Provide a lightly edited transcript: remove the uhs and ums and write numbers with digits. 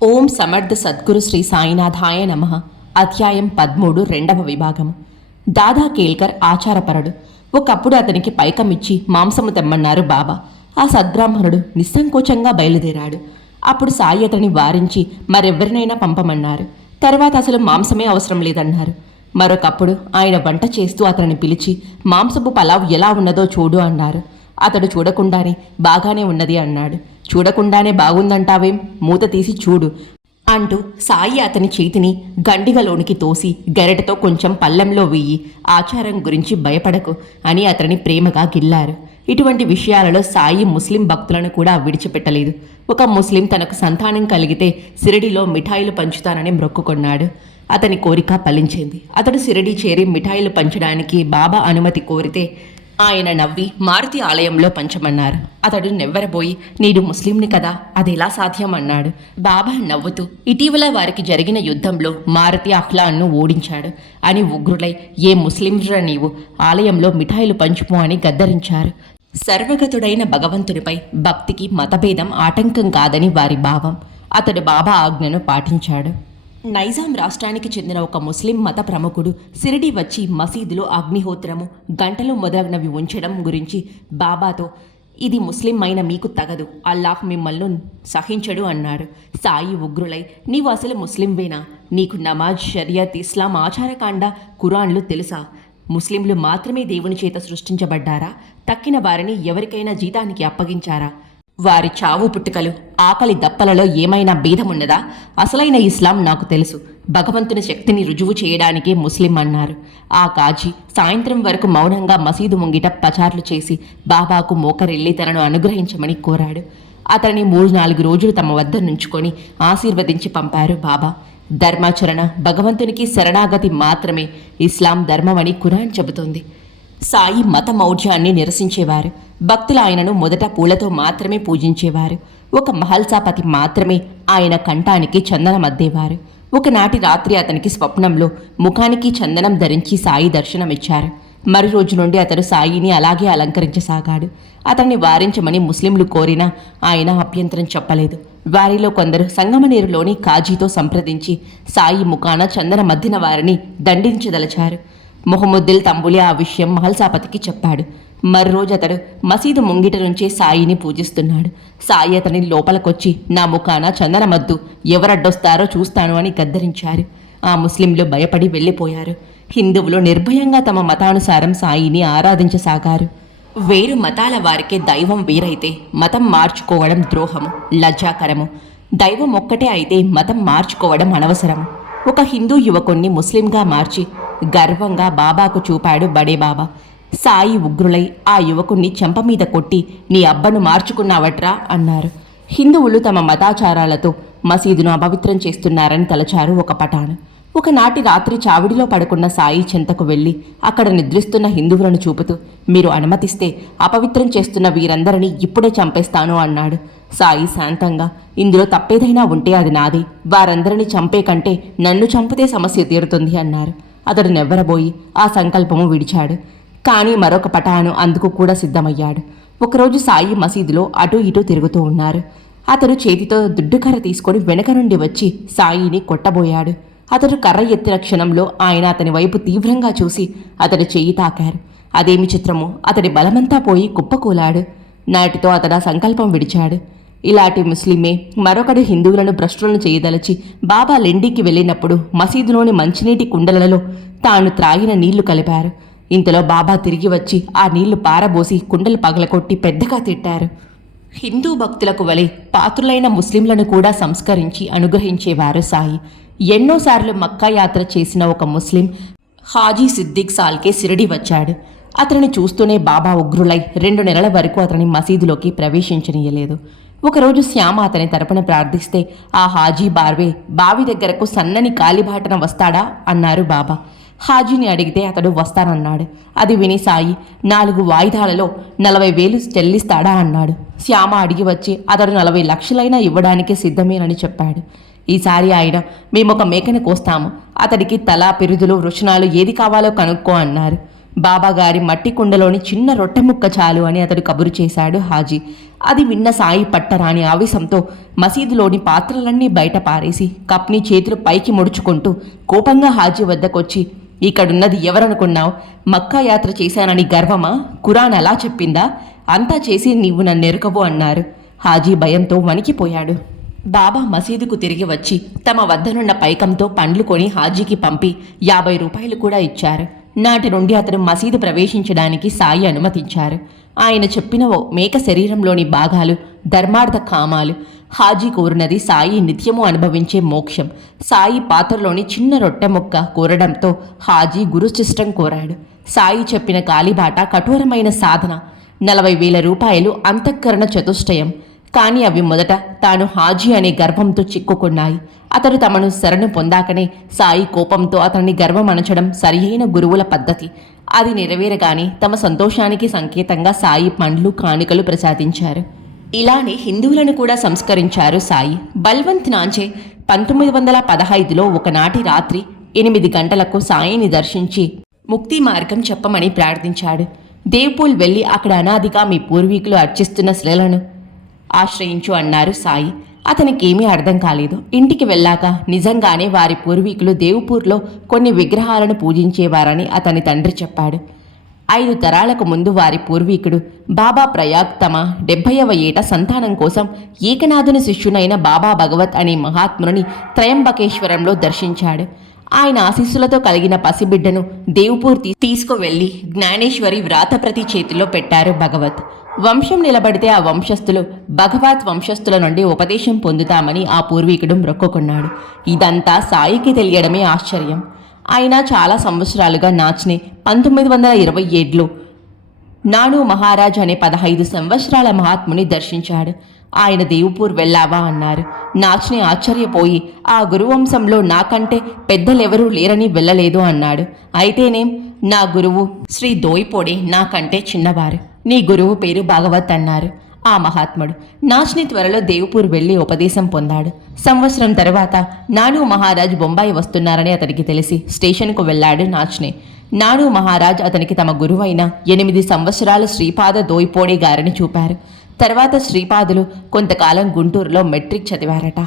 ఓం సమర్థ సద్గురు శ్రీ సాయినాథాయ నమః. అధ్యాయం 13 రెండవ విభాగము. దాదా కేల్కర్ ఆచారపరుడు. ఒకప్పుడు అతనికి పైకమిచ్చి మాంసము తెమ్మన్నారు బాబా. ఆ సద్బ్రాహ్మణుడు నిస్సంకోచంగా బయలుదేరాడు. అప్పుడు సాయి అతని వారించి మరెవ్వరినైనా పంపమన్నారు. తర్వాత అసలు మాంసమే అవసరం లేదన్నారు. మరొకప్పుడు ఆయన వంట చేస్తూ అతనిని పిలిచి మాంసపు పలావ్ ఎలా ఉన్నదో చూడు అన్నారు. అతడు చూడకుండానే బాగానే ఉన్నది అన్నాడు. చూడకుండానే బాగుందంటావేం, మూత తీసి చూడు అంటూ సాయి అతని చేతిని గండిగలోనికి తోసి గెరటతో కొంచెం పళ్ళెంలో వెయ్యి, ఆచారం గురించి భయపడకు అని అతని ప్రేమగా గిల్లారు. ఇటువంటి విషయాలలో సాయి ముస్లిం భక్తులను కూడా విడిచిపెట్టలేదు. ఒక ముస్లిం తనకు సంతానం కలిగితే సిరిడిలో మిఠాయిలు పంచుతానని మొక్కుకొన్నాడు. అతని కోరిక ఫలించింది. అతడు సిరిడి చేరి మిఠాయిలు పంచడానికి బాబా అనుమతి కోరితే ఆయన నవ్వి మారుతి ఆలయంలో పంచమన్నారు. అతడు నెవ్వరబోయి, నీడు ముస్లింని కదా, అదెలా సాధ్యం అన్నాడు. బాబా నవ్వుతూ, ఇటీవల వారికి జరిగిన యుద్ధంలో మారుతి అహ్లాన్ను ఓడించాడు అని ఉగ్రులై, ఏ ముస్లింరా నీవు, ఆలయంలో మిఠాయిలు పంచుపో అని గద్దరించారు. సర్వగతుడైన భగవంతునిపై భక్తికి మతభేదం ఆటంకం కాదని వారి భావం. అతడు బాబా ఆజ్ఞను పాటించాడు. నైజాం రాష్ట్రానికి చెందిన ఒక ముస్లిం మత ప్రముఖుడు సిరిడి వచ్చి మసీదులో అగ్నిహోత్రము, గంటలు మొదలగునవి ఉంచడం గురించి బాబాతో, ఇది ముస్లిం అయిన మీకు తగదు, అల్లాహ్ మిమ్మల్ని సహించడు అన్నాడు. సాయి ఉగ్రులై, నీవు అసలు ముస్లింవేనా? నీకు నమాజ్, షరియత్, ఇస్లాం ఆచారకాండ, ఖురాన్లు తెలుసా? ముస్లింలు మాత్రమే దేవుని చేత సృష్టించబడ్డారా? తక్కిన వారిని ఎవరికైనా జీతానికి అప్పగించారా? వారి చావు పుట్టుకలు, ఆకలి దప్పలలో ఏమైనా భేదమున్నదా? అసలైన ఇస్లాం నాకు తెలుసు. భగవంతుని శక్తిని రుజువు చేయడానికే ముస్లిం అన్నారు. ఆ కాజీ సాయంత్రం వరకు మౌనంగా మసీదు ముంగిట పచార్లు చేసి బాబాకు మోకరెళ్ళి తనను అనుగ్రహించమని కోరాడు. అతన్ని 3-4 రోజులు తమ వద్ద నుంచుకొని ఆశీర్వదించి పంపారు బాబా. ధర్మాచరణ, భగవంతునికి శరణాగతి మాత్రమే ఇస్లాం ధర్మమని ఖురాన్ చెబుతోంది. సాయి మత మౌఢ్యాన్ని నిరసించేవారు. భక్తులు ఆయనను మొదట పూలతో మాత్రమే పూజించేవారు. ఒక మహల్సాపతి మాత్రమే ఆయన కంఠానికి చందనం అద్దేవారు. ఒకనాటి రాత్రి అతనికి స్వప్నంలో ముఖానికి చందనం ధరించి సాయి దర్శనమిచ్చారు. మరు రోజు నుండి అతడు సాయిని అలాగే అలంకరించసాగాడు. అతన్ని వారించమని ముస్లింలు కోరినా ఆయన అభ్యంతరం చెప్పలేదు. వారిలో కొందరు సంగమనేరులోని కాజీతో సంప్రదించి సాయి ముఖాన చందనం అద్దిన వారిని దండించదలచారు. మొహమ్మద్దిల్ తంబులి ఆ విషయం మహల్సాపతికి చెప్పాడు. మరోజు అతడు మసీదు ముంగిట నుంచే సాయిని పూజిస్తున్నాడు. సాయి అతని లోపలికొచ్చి, నా ముఖాన చందనమద్దు, ఎవరడ్డొస్తారో చూస్తాను అని గద్దరించారు. ఆ ముస్లింలు భయపడి వెళ్ళిపోయారు. హిందువులు నిర్భయంగా తమ మతానుసారం సాయిని ఆరాధించసాగారు. వేరు మతాల వారికే దైవం వేరైతే మతం మార్చుకోవడం ద్రోహము, లజ్జాకరము. దైవం ఒక్కటే అయితే మతం మార్చుకోవడం అనవసరము. ఒక హిందూ యువకుణ్ణి ముస్లింగా మార్చి గర్వంగా బాబాకు చూపాడు బడే బాబా. సాయి ఉగ్రులై ఆ యువకుణ్ణి చెంపమీద కొట్టి, నీ అబ్బను మార్చుకున్నావట్రా అన్నారు. హిందువులు తమ మతాచారాలతో మసీదును అపవిత్రం చేస్తున్నారని తలచారు ఒక పఠాను. ఒకనాటి రాత్రి చావిడిలో పడుకున్న సాయి చెంతకు వెళ్ళి అక్కడ నిద్రిస్తున్న హిందువులను చూపుతూ, మీరు అనుమతిస్తే అపవిత్రం చేస్తున్న వీరందరినీ ఇప్పుడే చంపేస్తాను అన్నాడు. సాయి శాంతంగా, ఇందులో తప్పేదైనా ఉంటే అది నాది, వారందరినీ చంపే కంటే నన్ను చంపితే సమస్య తీరుతుంది అన్నారు. అతడు నెవ్వరబోయి ఆ సంకల్పము విడిచాడు. కానీ మరొక పఠాను అందుకు కూడా సిద్ధమయ్యాడు. ఒకరోజు సాయి మసీదులో అటూ ఇటూ తిరుగుతూ ఉన్నారు. అతడు చేతితో దుడ్డుకర్ర తీసుకొని వెనక నుండి వచ్చి సాయిని కొట్టబోయాడు. అతడు కర్ర ఎత్తిన క్షణంలో ఆయన అతని వైపు తీవ్రంగా చూసి అతడి చెయ్యి తాకారు. అదేమి చిత్రమో, అతడి బలమంతా పోయి కుప్పకూలాడు. నాటితో అతడు ఆ సంకల్పం విడిచాడు. ఇలాంటి ముస్లిమే మరొకడు హిందువులను భ్రష్టులను చేయదలచి బాబా లెండికి వెళ్ళినప్పుడు మసీదులోని మంచినీటి కుండలలో తాను త్రాగిన నీళ్లు కలిపారు. ఇంతలో బాబా తిరిగి వచ్చి ఆ నీళ్లు పారబోసి కుండలు పగలకొట్టి పెద్దగా తిట్టారు. హిందూ భక్తులకు వలె పాత్రులైన ముస్లింలను కూడా సంస్కరించి అనుగ్రహించేవారు సాయి. ఎన్నోసార్లు మక్కా యాత్ర చేసిన ఒక ముస్లిం హాజీ సిద్దిక్ సాల్కే సిరిడి వచ్చాడు. అతనిని చూస్తూనే బాబా ఉగ్రులై 2 నెలల వరకు అతని మసీదులోకి ప్రవేశించనీయలేదు. ఒకరోజు శ్యామ అతని తరపున ప్రార్థిస్తే ఆ హాజీ బార్వే బావి దగ్గరకు సన్నని కాలిబాటన వస్తాడా అన్నారు బాబా. హాజీని అడిగితే అతడు వస్తానన్నాడు. అది విని సాయి 4 వాయిదాలలో 40,000 చెల్లిస్తాడా అన్నాడు. శ్యామ అడిగి వచ్చి అతడు 40 లక్షలైనా ఇవ్వడానికి సిద్ధమేనని చెప్పాడు. ఈసారి ఆయన, మేమొక మేకని కోస్తాము, అతడికి తల, పిరుదులు, వృషణాలు ఏది కావాలో కనుక్కో అన్నారు. బాబాగారి మట్టి కుండలోని చిన్న రొట్టె ముక్క చాలు అని అతడు కబురు చేశాడు హాజీ. అది విన్న సాయి పట్టరాని ఆవేశంతో మసీదులోని పాత్రలన్నీ బయట పారేసి కప్ని చేతులు పైకి ముడుచుకుంటూ కోపంగా హాజీ వద్దకొచ్చి, ఇక్కడున్నది ఎవరనుకున్నావు? మక్కా యాత్ర చేశానని గర్వమా? ఖురాన్ అలా చెప్పిందా? అంతా చేసి నీవు నన్నెరుకవు అన్నారు. హాజీ భయంతో వణికిపోయాడు. బాబా మసీదుకు తిరిగి వచ్చి తమ వద్దనున్న పైకంతో పండ్లు కొని హాజీకి పంపి 50 రూపాయలు కూడా ఇచ్చారు. నాటి నుండి అతను మసీదు ప్రవేశించడానికి సాయి అనుమతించారు. ఆయన చెప్పిన ఓ మేక శరీరంలోని భాగాలు ధర్మార్థ కామాలు. హాజీ కోరినది సాయి నిత్యము అనుభవించే మోక్షం. సాయి పాత్రలోని చిన్న రొట్టె ముక్క కోరడంతో హాజీ గురుశిష్టం కోరాడు. సాయి చెప్పిన కాలిబాట కఠోరమైన సాధన, 40,000 రూపాయలు అంతఃకరణ చతుష్టయం. కానీ అవి మొదట తాను హాజీ అనే గర్వంతో చిక్కుకున్నాయి. అతడు తమను శరణు పొందాకనే సాయి కోపంతో అతన్ని గర్వం అనచడం సరియైన గురువుల పద్ధతి. అది నెరవేరగానే తమ సంతోషానికి సంకేతంగా సాయి పండ్లు కానుకలు ప్రసాదించారు. ఇలానే హిందువులను కూడా సంస్కరించారు సాయి. బల్వంత్ నాంచే 1915లో ఒకనాటి రాత్రి 8 గంటలకు సాయిని దర్శించి ముక్తి మార్గం చెప్పమని ప్రార్థించాడు. దేవ్పూల్ వెళ్ళి అక్కడ అనాదిగా మీ పూర్వీకులు అర్చిస్తున్న శిలను ఆశ్రయించు అన్నారు సాయి. అతనికేమీ అర్థం కాలేదు. ఇంటికి వెళ్ళాక నిజంగానే వారి పూర్వీకులు దేవ్పూర్లో కొన్ని విగ్రహాలను పూజించేవారని అతని తండ్రి చెప్పాడు. 5 తరాలకు ముందు వారి పూర్వీకుడు బాబా ప్రయాగ్ తమ 70వ ఏట సంతానం కోసం ఏకనాథుని శిష్యునైన బాబా భగవత్ అనే మహాత్ముని త్రయంబకేశ్వరంలో దర్శించాడు. ఆయన ఆశీస్సులతో కలిగిన పసిబిడ్డను దేవ్పూర్ తీసుకువెళ్లి జ్ఞానేశ్వరి వ్రాతప్రతి చేతిలో పెట్టారు భగవత్. వంశం నిలబడితే ఆ వంశస్థులు భగవత్ వంశస్థుల నుండి ఉపదేశం పొందుతామని ఆ పూర్వీకుడు మొక్కుకున్నాడు. ఇదంతా సాయికి తెలియడమే ఆశ్చర్యం. ఆయన చాలా సంవత్సరాలుగా నాచ్నే 1927లో నాను మహారాజ్ అనే 15 సంవత్సరాల మహాత్ముని దర్శించాడు. ఆయన దేవ్పూర్ వెళ్ళావా అన్నారు. నాచ్నే ఆశ్చర్యపోయి ఆ గురువంశంలో నాకంటే పెద్దలెవరూ లేరని వెళ్ళలేదు అన్నాడు. అయితేనేం, నా గురువు శ్రీ దోయిపోడే నాకంటే చిన్నవారు. నీ గురువు పేరు భాగవత్ అన్నారు ఆ మహాత్ముడు. నాచ్ని త్వరలో దేవ్పూర్ వెళ్లి ఉపదేశం పొందాడు. సంవత్సరం తర్వాత నాను మహారాజ్ బొంబాయి వస్తున్నారని అతనికి తెలిసి స్టేషన్కు వెళ్ళాడు నాచ్నే. నాను మహారాజ్ అతనికి తమ గురువైన 8 సంవత్సరాల శ్రీపాద దోయిపోడే గారిని చూపారు. తర్వాత శ్రీపాదులు కొంతకాలం గుంటూరులో మెట్రిక్ చదివారట.